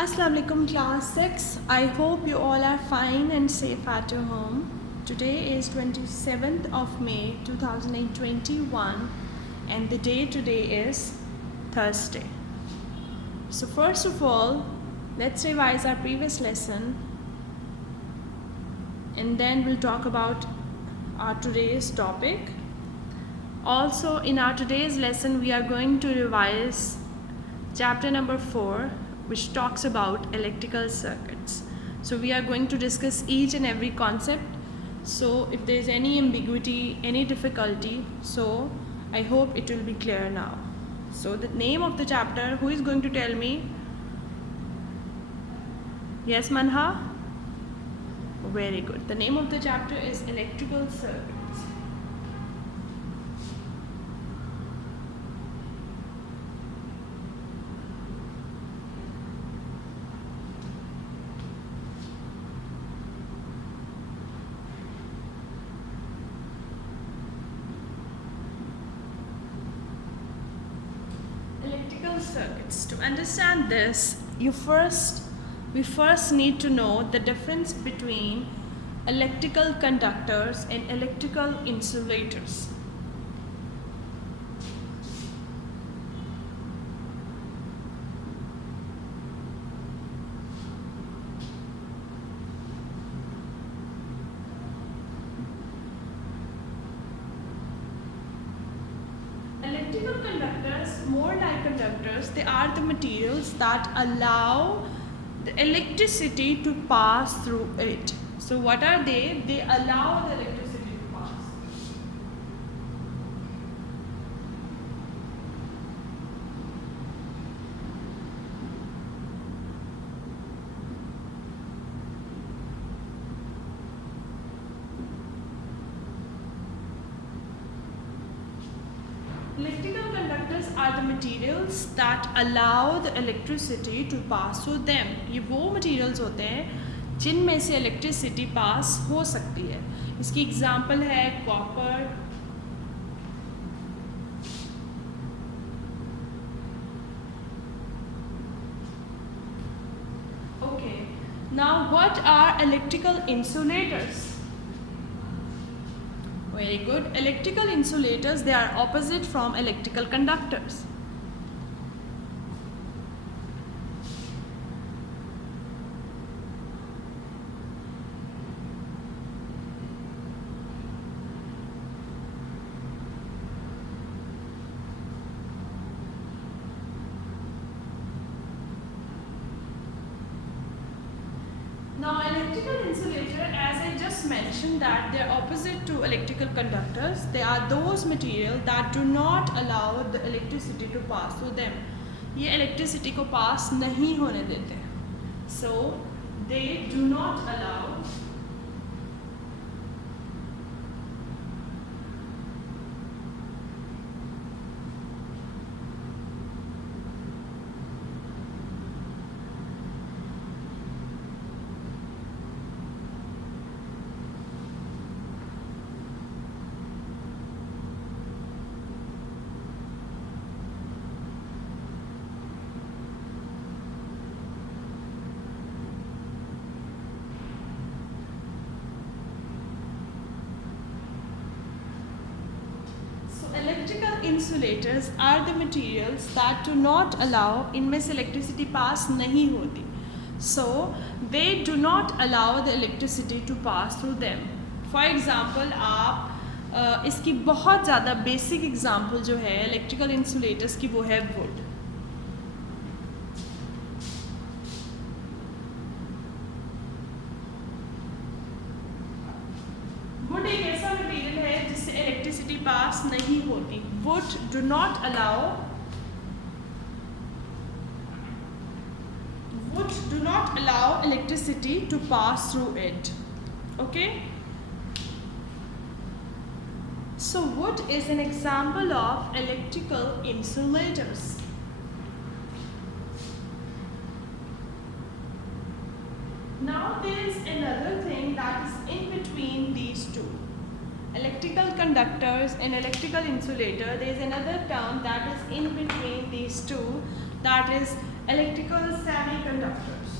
Assalamu alaikum class 6. I hope you all are fine and safe at your home. Today is 27th of May 2021 and the day today is Thursday. So first of all, let's revise our previous lesson and then we'll talk about our today's topic. Also in our today's lesson we are going to revise chapter number 4, which talks about electrical circuits. So we are going to discuss each and every concept. So if there is any ambiguity, any difficulty, so I hope it will be clear now. So the name of the chapter, who is going to tell me? Yes, Manha? Very good. The name of the chapter is electrical circuits. Electrical circuits. To understand this, we first need to know the difference between electrical conductors and electrical insulators. Electrical conductors, more like conductors, they are the materials that allow the electricity to pass through it. So what are they? They allow the electricity to pass. Electrical conductors are the materials that allow the electricity to pass through them. ये वो materials होते हैं जिनमें से electricity pass हो सकती है. इसकी example है copper, okay. Now what are electrical insulators? Very good. Electrical insulators, they are opposite from electrical conductors. Now electrical insulator, as I just mentioned, that they are opposite to electrical conductors. They are those materials that do not allow the electricity to pass through them. ये electricity को pass नहीं होने देते. So they do not allow electrical insulators are the materials that do not allow, इनमें से electricity pass नहीं होती. So they do not allow the electricity to pass through them. For example, आप इसकी बहुत ज़्यादा basic example जो है electrical insulators की वो है wood. Wood एक ऐसा मटेरियल है जिससे इलेक्ट्रिसिटी पास नहीं होती. Wood do not allow electricity to pass through it. Okay? So wood is an example of electrical insulators. Now there is another thing that is in between these two. Electrical conductors and electrical insulator, there is another term that is in between these two, that is electrical semiconductors.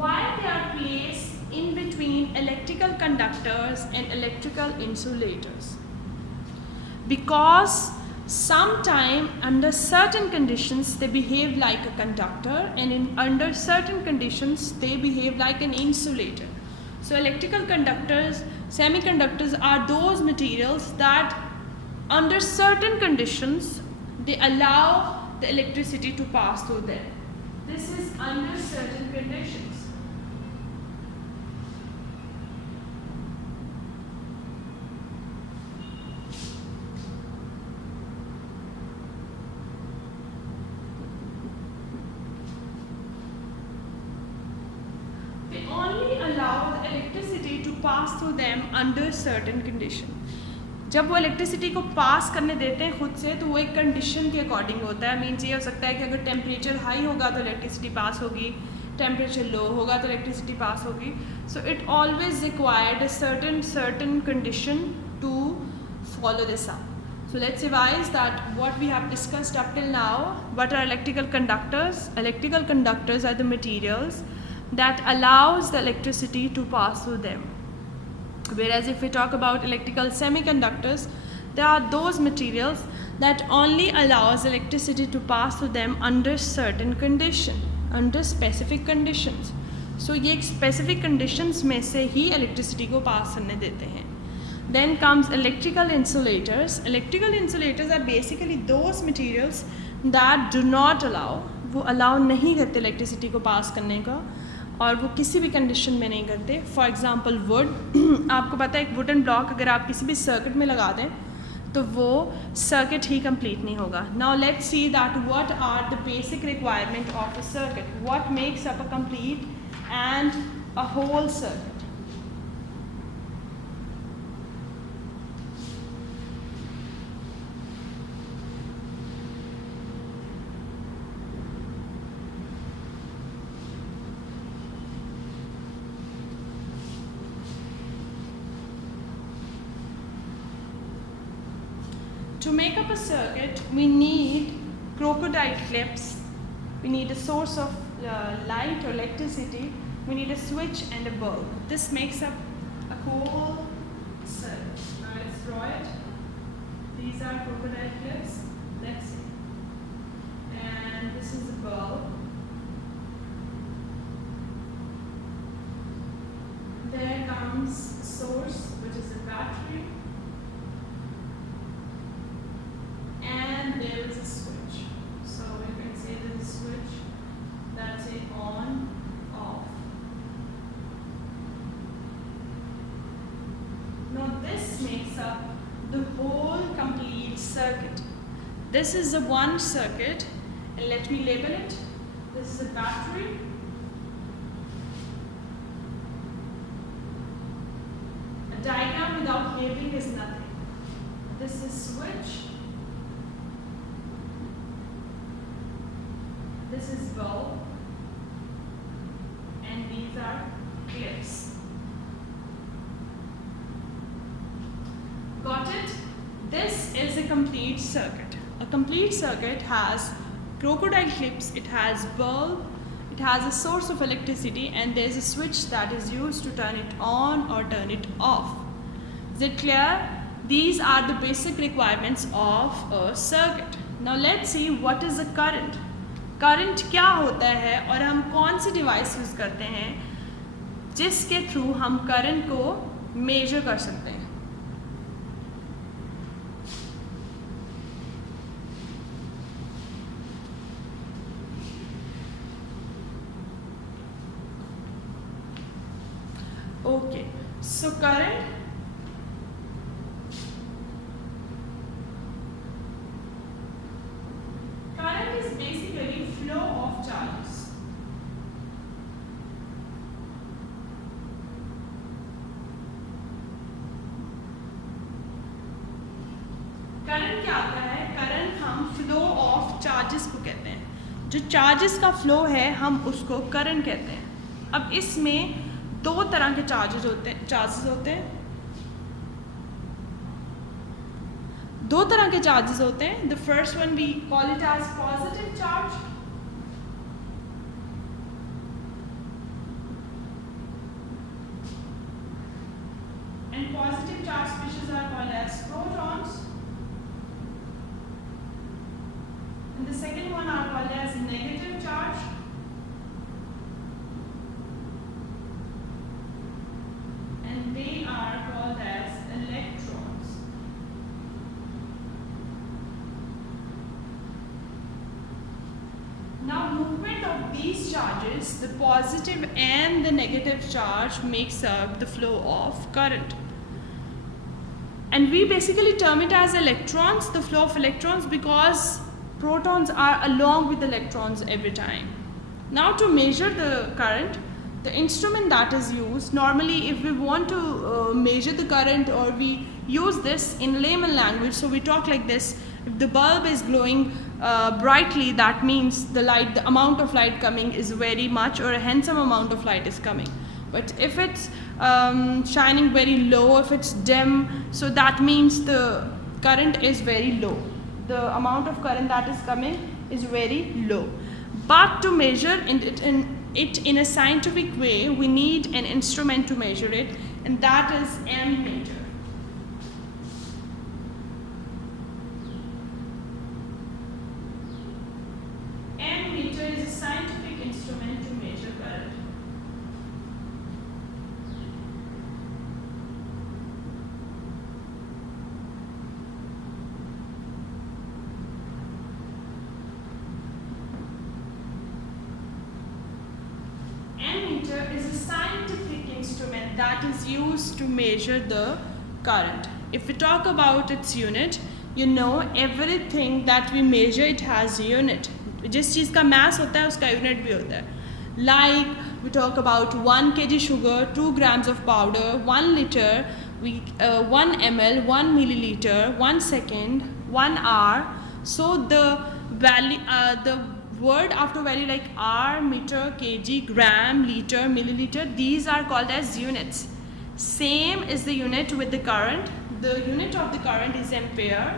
Why they are placed in between electrical conductors and electrical insulators? Because sometime under certain conditions they behave like a conductor, and under certain conditions they behave like an insulator. So electrical conductors, semiconductors are those materials that under certain conditions they allow the electricity to pass through them. This is under certain conditions. They only allow the electricity to pass through them under certain condition. जब वो electricity को पास करने देते हैं खुद से, तो वो एक कंडीशन के अकॉर्डिंग होता है. मीन्स ये हो सकता है कि अगर टेम्परेचर हाई होगा तो इलेक्ट्रिसिटी पास होगी, टेम्परेचर लो होगा तो इलेक्ट्रिसिटी पास होगी. So it always required a certain condition to follow this up. So let's revise that what we have discussed up till now. What are electrical conductors? Electrical conductors are the materials that allows the electricity to pass through them. Whereas if we talk about electrical semiconductors, they are those materials that only allows electricity to pass through them under certain condition, under specific conditions. So ये specific conditions में से ही electricity को pass करने देते हैं. Then comes electrical insulators. Electrical insulators are basically those materials that do not allow, वो allow नहीं करते electricity को pass करने का, और वो किसी भी कंडीशन में नहीं करते. फॉर एग्ज़ाम्पल वुड, आपको पता है एक वुडन ब्लॉक अगर आप किसी भी सर्किट में लगा दें तो वो सर्किट ही कंप्लीट नहीं होगा. Now let's see that what are the basic requirement of a circuit, what makes up a complete and a whole circuit. To make up a circuit, we need crocodile clips, we need a source of light or electricity, we need a switch and a bulb. This makes up a whole circuit. Now let's draw it. These are crocodile clips, let's see. And this is the bulb. There comes a source, which is a battery. And there is a switch. So you can say there's a switch, that's it, on, off. Now this makes up the whole complete circuit. This is the one circuit, and let me label it. This is a battery. A diagram without labeling is nothing. This is switch. This is bulb, and these are clips. Got it? This is a complete circuit. A complete circuit has crocodile clips, it has bulb, it has a source of electricity, and there is a switch that is used to turn it on or turn it off. Is it clear? These are the basic requirements of a circuit. Now let's see what is the current. Current क्या होता है और हम कौन सी device use करते हैं जिसके through हम करंट को मेजर कर सकते हैं. Okay, so current is basically flow of charges. Current क्या आता है? करंट हम फ्लो ऑफ चार्जेस को कहते हैं. जो चार्जेस का फ्लो है हम उसको करंट कहते हैं. अब इसमें दो तरह के चार्जेस होते हैं. दो तरह के चार्जेस होते हैं. The first one we call it as positive charge, and positive charge species are called as protons, and the second one are called as negative charge, and they are called as electrons. Now movement of these charges, the positive and the negative charge, makes up the flow of current. And we basically term it as electrons, the flow of electrons, because protons are along with electrons every time. Now to measure the current, the instrument that is used, normally if we want to measure the current, or we use this in layman language, so we talk like this: if the bulb is glowing brightly, that means the amount of light coming is very much, or a handsome amount of light is coming. But if it's shining very low, if it's dim, so that means the current is very low. The amount of current that is coming is very low. But to measure it in a scientific way, we need an instrument to measure it, and that is ammeter. Ammeter is a scientific instrument to measure current. Ammeter is a scientific instrument that is used to measure the current. If we talk about its unit, you know everything that we measure, it has a unit. जिस चीज़ का mass होता है उसका unit भी होता है. Like we talk about 1 kg sugar, 2 grams of powder, 1 liter, 1 ml, 1 milliliter, 1 second, 1 hour. So the value, the word after value like hour, meter, kg, gram, liter, milliliter, these are called as units. Same is the unit with the current. The unit of the current is ampere.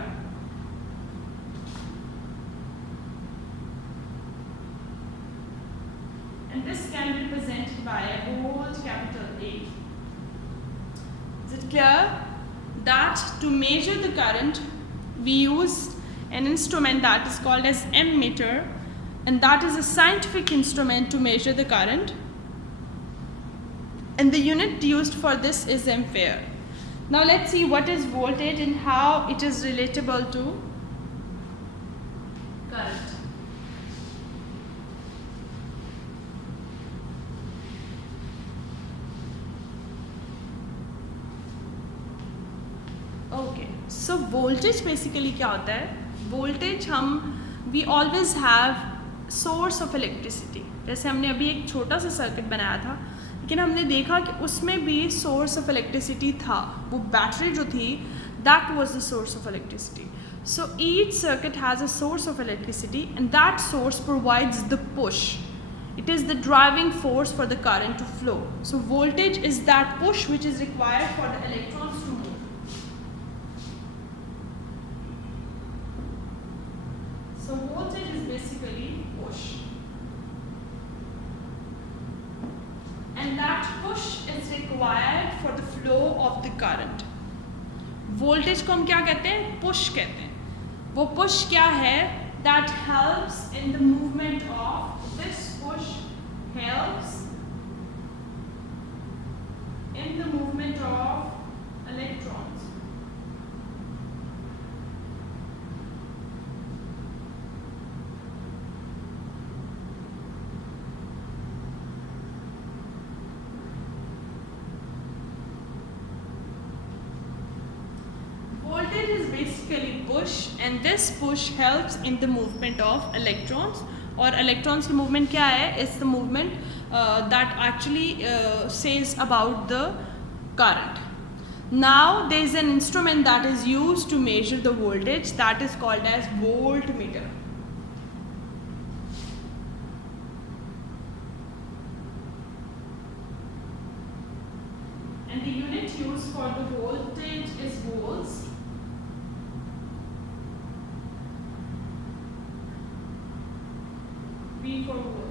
And this can be represented by a bold capital A. Is it clear that to measure the current, we use an instrument that is called as ammeter, and that is a scientific instrument to measure the current, and the unit used for this is ampere. Now let's see what is voltage and how it is relatable to current. Okay, so voltage basically क्या होता है? Voltage we always have source of electricity. जैसे हमने अभी एक छोटा सा circuit बनाया था, लेकिन हमने देखा कि उसमें भी source of electricity था. वो बैटरी जो थी, that was the source of electricity. So each circuit has a source of electricity, and that source provides the push. It is the driving force for the current to flow. So voltage is that push which is required for the electrons to move. So voltage is basically push, and that push is required for the flow of the current. Voltage को हम क्या कहते हैं? Push कहते हैं. वो push क्या है? That helps in the movement of this push helps in the movement of electrons. Voltage is basically push, and this push helps in the movement of electrons. और electrons की movement क्या है? It's the movement that actually says about the current. Now there is an instrument that is used to measure the voltage, that is called as voltmeter. unit used for the voltage is volts. V for volt.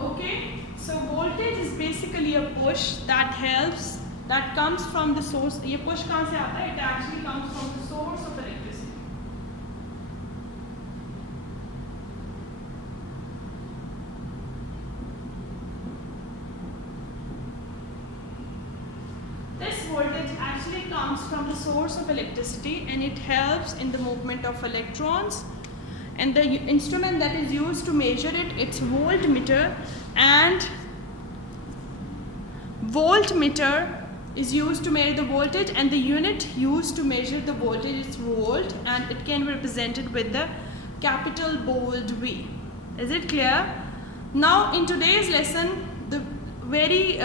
Okay, so voltage is basically a push that helps, that comes from the source. ये push कहाँ से आता है? It actually comes from the source of electricity. This voltage actually comes from the source of electricity, and it helps in the movement of electrons. And the instrument that is used to measure it, it's voltmeter, and voltmeter is used to measure the voltage, and the unit used to measure the voltage is volt, and it can be represented with the capital bold V. Is it clear? Now in today's lesson, the very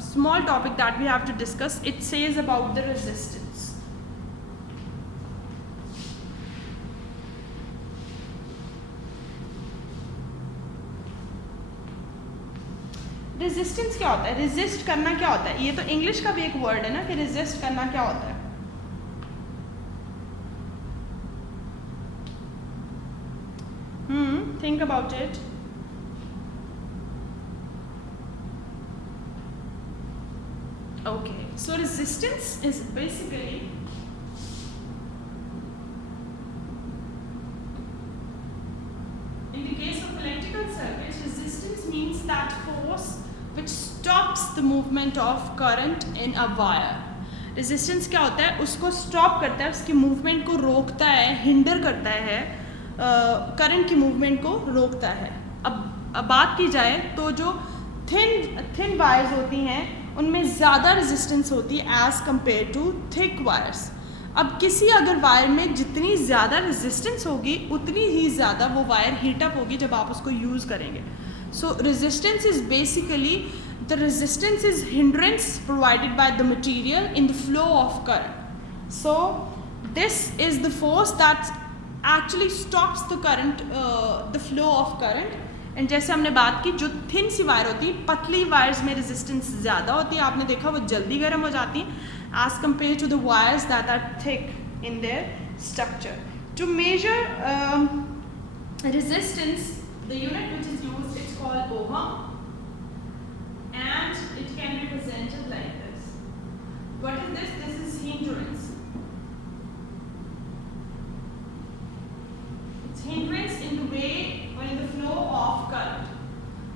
small topic that we have to discuss, it says about the resistance. Resistance क्या होता है? Resist करना क्या होता है? ये तो English का भी एक वर्ड है ना कि रेजिस्ट करना क्या होता है? Think about it. Okay, so resistance is basically in the case of electrical circuits, resistance means that force which stops the movement of current in a wire. Resistance क्या होता है? उसको stop करता है, उसकी movement को रोकता है, hinder करता है, current की movement को रोकता है. अब बात की जाए तो जो thin wires होती हैं उनमें ज़्यादा resistance होती है as compared to thick wires. अब किसी अगर वायर में जितनी ज़्यादा resistance होगी उतनी ही ज़्यादा वो वायर हीट अप होगी जब आप उसको यूज़ करेंगे. So resistance is basically, the resistance is hindrance provided by the material in the flow of current. So this is the force that actually stops the current, the flow of current. And जैसे हमने बात की, जो thin सी wire होती है, पतली wires में resistance ज़्यादा होती है, आपने देखा वो जल्दी गर्म हो जाती हैं as compare to the wires that are thick in their structure. To measure resistance, the unit which is used, it's called ohm, and it can be presented like this. What is this? This is hindrance. It's hindrance in the way or in the flow of current.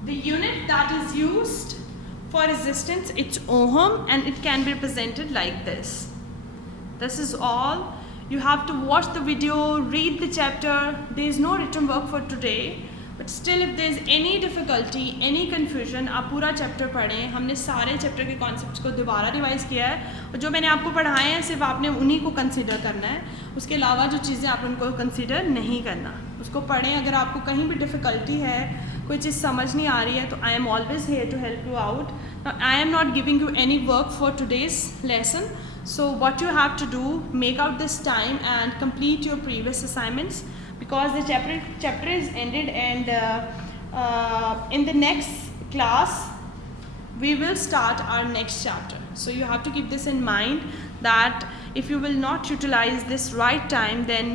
The unit that is used for resistance, it's ohm, and it can be represented like this. This is all. You have to watch the video, read the chapter. There is no written work for today, but still if there is any difficulty, any confusion, आप पूरा chapter पढ़ें. हमने सारे chapter के concepts को दोबारा revise किया है, और जो मैंने आपको पढ़ाए हैं सिर्फ आपने उन्हीं को कंसीडर करना है. उसके अलावा जो चीज़ें आप उनको कंसीडर नहीं करना. उसको पढ़ें. अगर आपको कहीं भी डिफ़िकल्टी है, कोई चीज़ समझ नहीं आ रही है, तो I am always here to help you out. I am not giving you any work for today's lesson. So what you have to do, make out this time and complete your previous assignments, because the chapter is ended, and in the next class we will start our next chapter. So you have to keep this in mind, that if you will not utilize this right time, then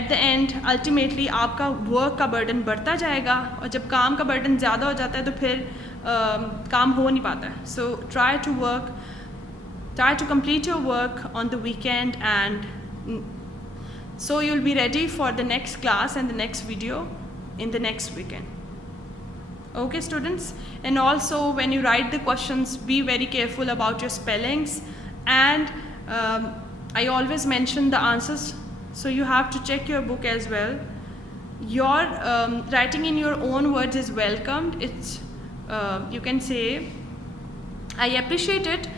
at the end ultimately आपका work का burden बढ़ता जाएगा, और जब काम का burden ज़्यादा हो जाता है तो फिर काम हो नहीं पाता है. So try to complete your work on the weekend, and so you'll be ready for the next class and the next video in the next weekend. Okay students, and also when you write the questions, be very careful about your spellings, and I always mention the answers, so you have to check your book as well. Your writing in your own words is welcomed. It's you can say I appreciate it,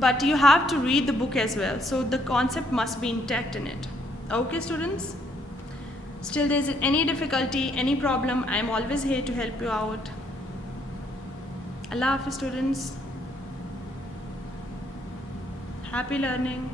but you have to read the book as well, so the concept must be intact in it. Okay students, still there is any difficulty, any problem, I am always here to help you out. Allah Hafiz students, happy learning.